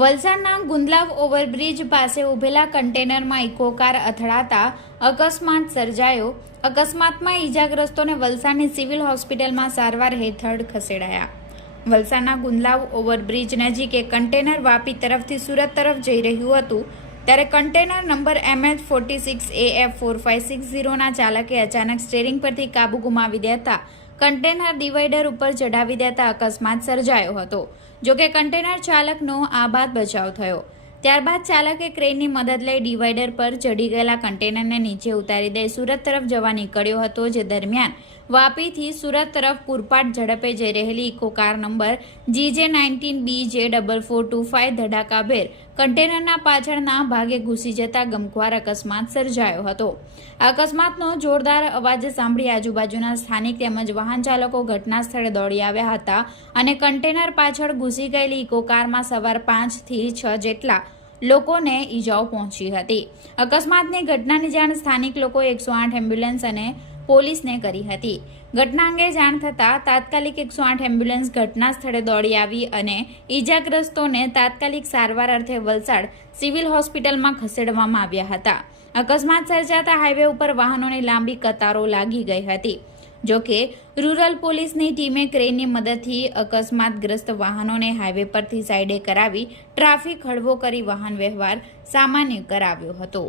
વલસાડના ગુંદલાવ ઓવરબ્રિજ પાસે ઉભેલા કન્ટેનરમાં ઇકો કાર અથડાતા અકસ્માત સર્જાયો। અકસ્માતમાં ઈજાગ્રસ્તોને વલસાડની સિવિલ હોસ્પિટલમાં સારવાર હેઠળ ખસેડાયા। વલસાડના ગુંદલાવ ઓવરબ્રિજ નજીક એક કન્ટેનર વાપી તરફથી સુરત તરફ જઈ રહ્યું હતું ત્યારે કન્ટેનર નંબર MH46AF4560ના ચાલકે અચાનક સ્ટીયરિંગ પરથી કાબુ ગુમાવી દેતા કન્ટેનર ડિવાઈડર ઉપર ચઢાવી દેતા અકસ્માત સર્જાયો હતો। જોકે કન્ટેનર ચાલકનો આબાદ બચાવ થયો। ત્યારબાદ ચાલકે ક્રેનની મદદ લઈ ડિવાઈડર પર ચડી ગયેલા કન્ટેનરને નીચે ઉતારી દઈ સુરત તરફ જવા નીકળ્યો હતો। જે દરમિયાન વાપીથી સુરત તરફ પૂરપાટ ઝડપે જઈ રહેલી ઇકો કાર નંબર GJ19BJ4425 ધડાકાભેર કન્ટેનરના પાછળના ભાગે ઘૂસી જતા ગમખ્વાર અકસ્માત સર્જાયો હતો। અકસ્માતનો જોરદાર અવાજ સાંભળી આજુબાજુના સ્થાનિક તેમજ વાહન ચાલકો ઘટના સ્થળે દોડી આવ્યા હતા અને કન્ટેનર પાછળ ઘૂસી ગયેલી ઇકો કારમાં સવાર 5 થી 6 જેટલા લોકોને ઈજાઓ પહોંચી હતી। અકસ્માતની ઘટનાની જાણ સ્થાનિક લોકોએ 108 એમ્બ્યુલન્સ અને પોલીસને કરી હતી। ઘટના અંગે જાણ થતાં તાત્કાલિક 108 એમ્બ્યુલન્સ ઘટના સ્થળે દોડી આવી અને ઈજાગ્રસ્તોને તાત્કાલિક સારવાર અર્થે વલસાડ સિવિલ હોસ્પિટલમાં ખસેડવામાં આવ્યા હતા। અકસ્માત સર્જાતા હાઈવે ઉપર વાહનોની લાંબી કતારો લાગી ગઈ હતી। જોકે રૂરલ પોલીસની ટીમે ક્રેનની મદદથી અકસ્માતગ્રસ્ત વાહનોને હાઈવે પરથી સાઈડે કરાવી ટ્રાફિક હળવો કરી વાહન વ્યવહાર સામાન્ય કરાવ્યો હતો।